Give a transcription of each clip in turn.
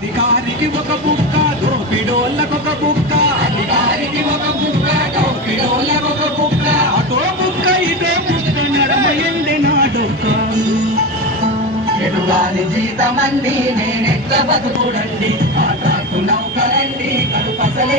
అధికారికి ఒక బుక్క దోపిడోళ్ళకు ఒక బుక్క. అధికారికి ఒక బుక్క డోపిడోళ్ళకు ఒక బుక్క. అటో బుక్క ఇటో బుక్క నడమ ఎండినాడొక్క ఎటుగాని జీతమండి నేనెట్ల బతుకుడండి? ఆటకు నౌకరండి కడుపసలి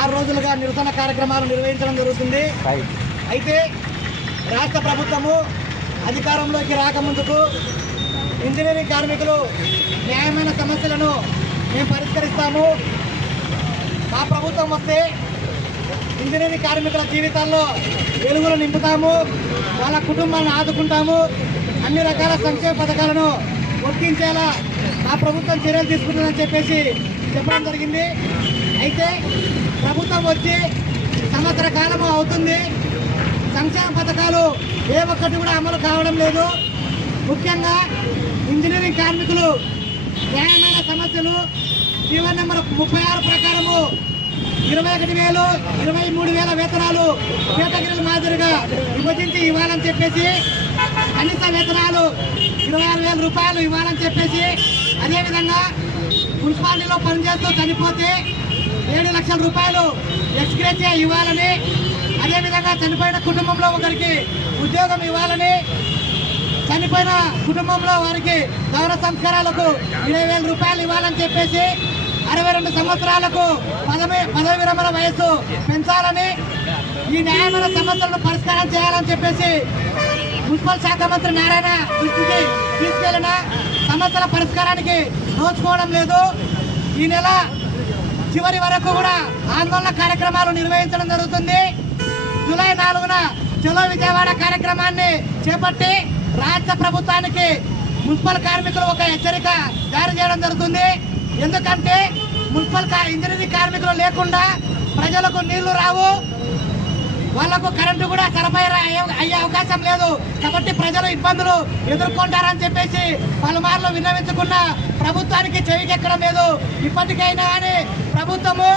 ఆరు రోజులుగా నిరసన కార్యక్రమాలు నిర్వహించడం జరుగుతుంది. అయితే రాష్ట్ర ప్రభుత్వము అధికారంలోకి రాకముందుకు ఇంజనీరింగ్ కార్మికులు న్యాయమైన సమస్యలను మేము పరిష్కరిస్తాము. మా ప్రభుత్వం వస్తే ఇంజనీరింగ్ కార్మికుల జీవితాల్లో వెలుగులు నింపుతాము. వాళ్ళ కుటుంబాలను ఆదుకుంటాము. అన్ని రకాల సంక్షేమ పథకాలను వర్తించేలా మా ప్రభుత్వం చర్యలు తీసుకుంటుందని చెప్పేసి చెప్పడం జరిగింది. అయితే ప్రభుత్వం వచ్చి సంవత్సర కాలము అవుతుంది. సంక్షేమ పథకాలు ఏ ఒక్కటి కూడా అమలు కావడం లేదు. ముఖ్యంగా ఇంజనీరింగ్ కార్మికులు న్యాయమైన సమస్యలు జీవన్ నెంబర్ ముప్పై ఆరు ప్రకారము ఇరవై ఒకటి వేలు ఇరవై మూడు వేల వేతనాలు కేటగిరీల మాదిరిగా విభజించి ఇవ్వాలని చెప్పేసి కనీస వేతనాలు ఇరవై ఆరు వేల రూపాయలు ఇవ్వాలని చెప్పేసి అదేవిధంగా మున్సిపాలిటీలో పనిచేస్తూ చనిపోతే ఏడు లక్షల రూపాయలు ఎక్స్గ్రేసియా ఇవ్వాలని అదేవిధంగా చనిపోయిన కుటుంబంలో ఒకరికి ఉద్యోగం ఇవ్వాలని చనిపోయిన కుటుంబంలో వారికి గౌరవ సంస్కారాలకు ఇరవై వేల రూపాయలు ఇవ్వాలని చెప్పేసి అరవై రెండు సంవత్సరాలకు పదవి పదవి విరమణ వయస్సు పెంచాలని ఈ న్యాయమైన సమస్యలను పరిష్కారం చేయాలని చెప్పేసి మున్సిపల్ శాఖ మంత్రి నారాయణ దృష్టికి తీసుకెళ్ళిన సమస్యల పరిష్కారానికి దోచుకోవడం లేదు. ఈ నెల చివరి వరకు కూడా ఆందోళన కార్యక్రమాలు నిర్వహించడం జరుగుతుంది. జూలై నాలుగున చలో విజయవాడ కార్యక్రమాన్ని చేపట్టి రాష్ట్ర ప్రభుత్వానికి మున్సిపల్ కార్మికులు ఒక హెచ్చరిక జారీ చేయడం జరుగుతుంది. ఎందుకంటే మున్సిపల్ ఇంజనీరింగ్ కార్మికులు లేకుండా ప్రజలకు నీళ్ళు రావు. వాళ్ళకు కరెంటు కూడా సరఫరా అయ్యే- అయ్యే అవకాశం లేదు. కాబట్టి ప్రజలు ఇబ్బందులు ఎదుర్కొంటారని చెప్పేసి పలుమార్లు విన్నవించుకున్న ప్రభుత్వానికి చెవికెక్కడం లేదు. ఇప్పటికైనా కానీ ప్రభుత్వము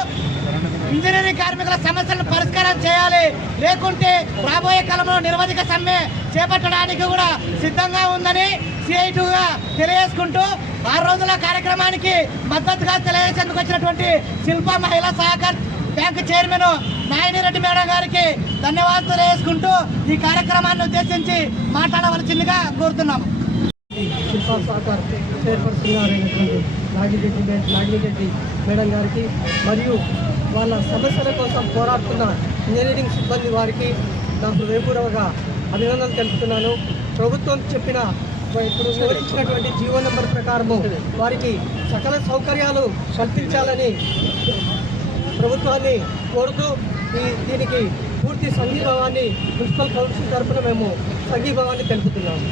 ఇంజనీరింగ్ కార్మికుల సమస్యలను పరిష్కారం చేయాలి. లేకుంటే రాబోయే కాలంలో నిర్వధిక సమ్మె చేపట్టడానికి కూడా సిద్ధంగా ఉందని సిఐటుగా తెలియజేసుకుంటూ ఆరు రోజుల కార్యక్రమానికి మద్దతుగా తెలియజేసేందుకు వచ్చినటువంటి శిల్ప మహిళా సహకార బ్యాంకు చైర్మన్ నాయనిరెడ్డి మేడం గారికి ధన్యవాదాలు వేసుకుంటూ ఈ కార్యక్రమాన్ని ఉద్దేశించి మాట్లాడవలసిందిగా కోరుతున్నాము. చైర్పర్సన్ గారైనటువంటి నాగిరెడ్డి నాగిరెడ్డి మేడం గారికి మరియు వాళ్ళ సమస్యల కోసం పోరాడుతున్న ఇంజనీరింగ్ సిబ్బంది వారికి నా హృదయపూర్వక అభినందనలు తెలుపుతున్నాను. ప్రభుత్వం చెప్పిన ఇప్పుడు వివరించినటువంటి జీవో నెంబర్ ప్రకారము వారికి సకల సౌకర్యాలు కల్పించాలని ప్రభుత్వాన్ని కోరుతూ ఈ దీనికి పూర్తి సంఘీభావాన్ని మున్సిపల్ కౌన్సిల్ తరఫున మేము సంఘీభావాన్ని తెలుపుతున్నాము.